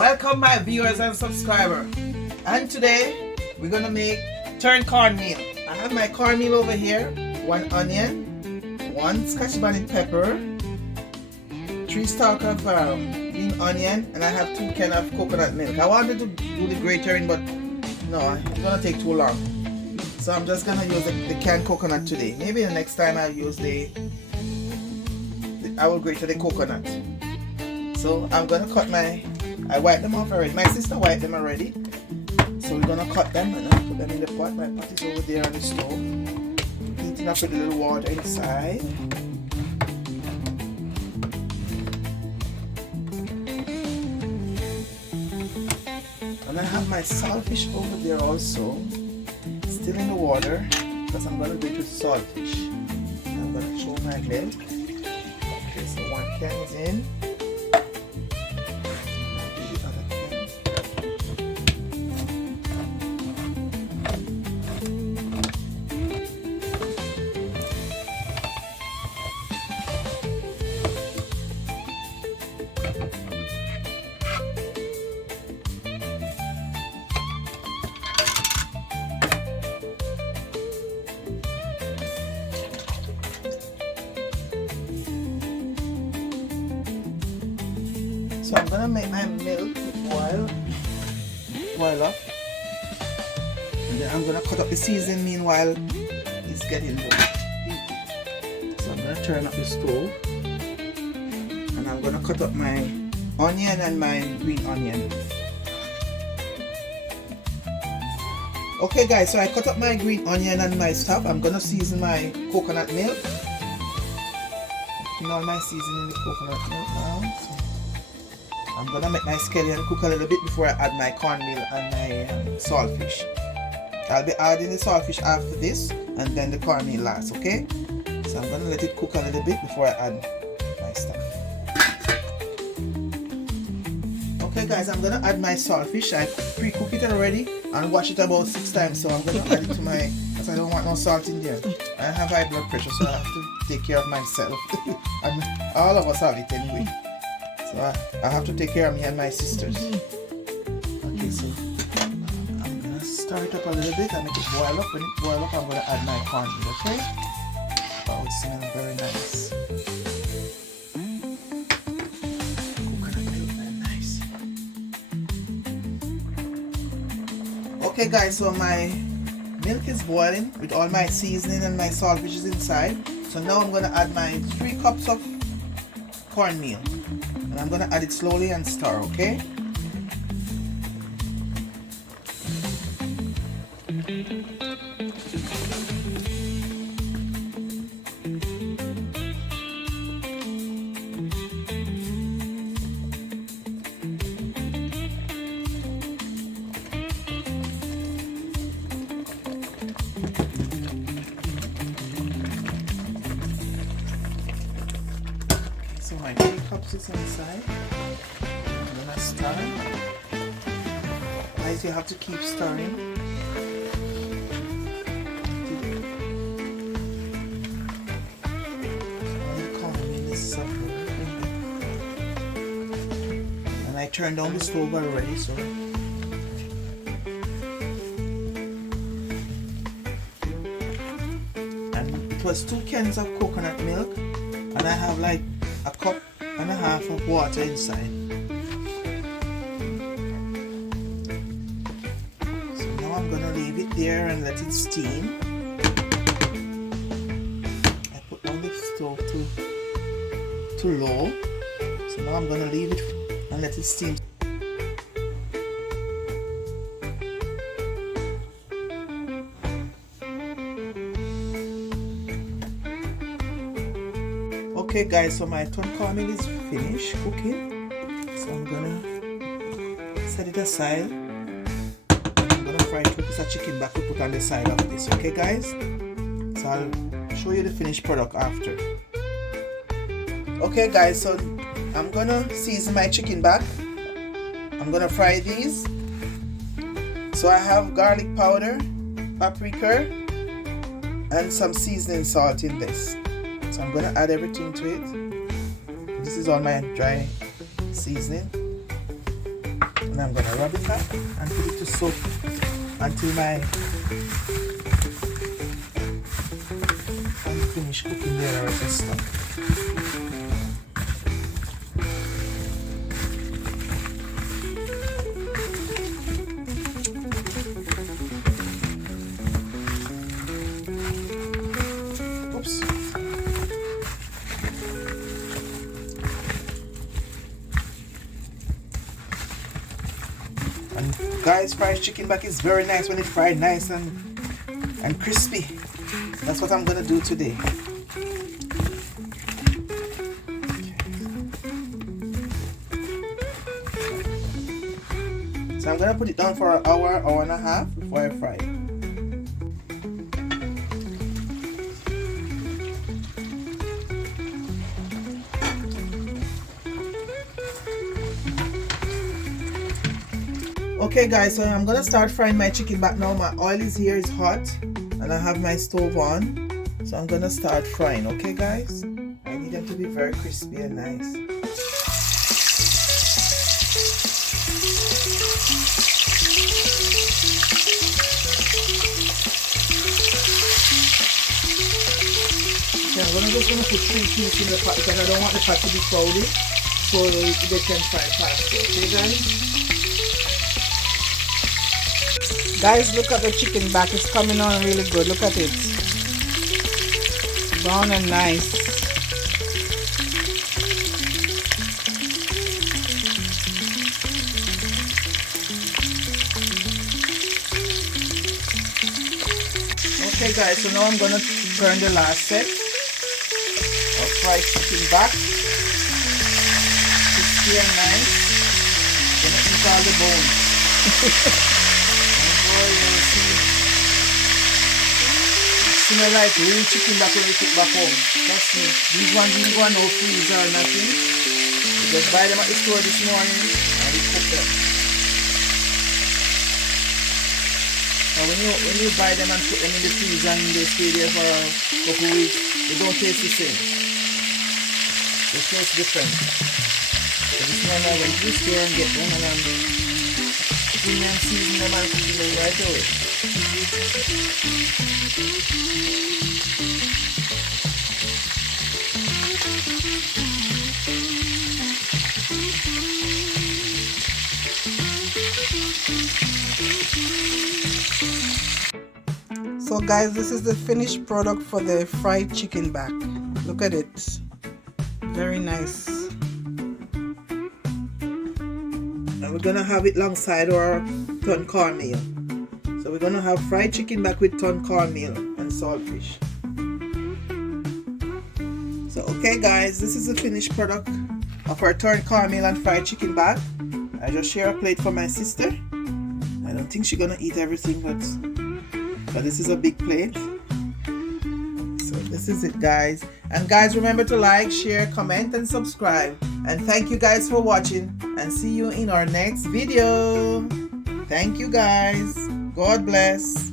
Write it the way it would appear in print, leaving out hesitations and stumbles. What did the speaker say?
Welcome my viewers and subscribers. And today we're gonna make turned cornmeal. I have my cornmeal over here, 1 onion, 1 Scotch bonnet pepper, 3 stalks of green onion, and I have 2 cans of coconut milk. I wanted to do the grating, but no, it's gonna take too long. So I'm just gonna use the canned coconut today. Maybe the next time I'll use I will grate the coconut. So I'm gonna cut I wiped them off already. My sister wiped them already. So we're gonna cut them and I'll put them in the pot. My pot is over there on the stove. Heating up with a little water inside. And I have my saltfish over there also. Still in the water because I'm gonna grate with saltfish. I'm gonna throw my milk. Okay, so 1 can is in. So I'm gonna make my milk boil up, and then I'm gonna cut up the seasoning meanwhile it's getting heated. So I'm gonna turn up the stove, and I'm gonna cut up my onion and my green onion. Okay guys, so I cut up my green onion and my stuff. I'm gonna season my coconut milk. Putting all my seasoning in the coconut milk now. So I'm gonna make my scallion cook a little bit before I add my cornmeal and my saltfish. I'll be adding the saltfish after this and then the cornmeal last, okay? So I'm gonna let it cook a little bit before I add my stuff. Okay guys, I'm gonna add my saltfish. I pre-cook it already and wash it about 6 times. So I'm gonna add it to my, because I don't want no salt in there. I have high blood pressure, so I have to take care of myself. And all of us have it anyway. So I have to take care of me and my sisters. Okay, so I'm gonna stir it up a little bit and make it boil up. When it boils up, I'm gonna add my cornmeal, okay? Oh, it smells very nice. Coconut milk, very nice. Okay guys, so my milk is boiling with all my seasoning and my saltfish is inside. So now I'm gonna add my 3 cups of cornmeal. And I'm gonna add it slowly and stir, okay? So my 3 cups is inside. I'm gonna stir. Guys, you have to keep stirring. And I turned on the stove already, so. And it was 2 cans of coconut milk, and I have like a cup and a half of water inside. So now I'm gonna leave it there and let it steam. I put down the stove to low. So now I'm gonna leave it and let it steam. Okay guys, so my turned cornmeal is finished cooking. So I'm gonna set it aside. I'm gonna fry 2 pieces of chicken back to put on the side of this, okay guys? So I'll show you the finished product after. Okay guys, so I'm gonna season my chicken back. I'm gonna fry these. So I have garlic powder, paprika, and some seasoning salt in this. So I'm gonna add everything to it. This is all my dry seasoning. And I'm gonna rub it up and put it to soak until I'm finished cooking the rest of stuff. Oops. And guys, fried chicken back is very nice when it's fried nice and crispy. That's what I'm gonna do today. So I'm gonna put it down for an hour, hour and a half before I fry it. Okay guys, so I'm gonna start frying my chicken back now. My oil is here, it's hot, and I have my stove on. So I'm gonna start frying, okay guys? I need them to be very crispy and nice. Okay, I'm just gonna put 3 pieces in the pot because I don't want the pot to be crowded, so they can fry faster, okay guys? Guys, look at the chicken back. It's coming on really good. Look at it. Brown and nice. Okay guys, so now I'm going to turn the last set of fried chicken back. Crispy and nice. I'm going to eat all the bones. It smells like real chicken back when you cook back home. Trust me. These ones didn't go no freezer or nothing. You just buy them at the store this morning and you cook them. Now when you buy them and put them in the freezer and they stay there for a couple of weeks, they don't taste the same. They taste different. So this one I went to the store and get them and I'm clean them, season them and cook them right away. So guys, this is the finished product for the fried chicken back. Look at it. Very nice. And we're gonna have it alongside our ton cornmeal. So we're gonna have fried chicken back with ton cornmeal and saltfish. So okay guys, this is the finished product of our ton cornmeal and fried chicken back. I just share a plate for my sister. I don't think she's gonna eat everything, but this is a big plate. So this is it guys. And guys, remember to like, share, comment and subscribe. And thank you guys for watching and see you in our next video. Thank you guys. God bless.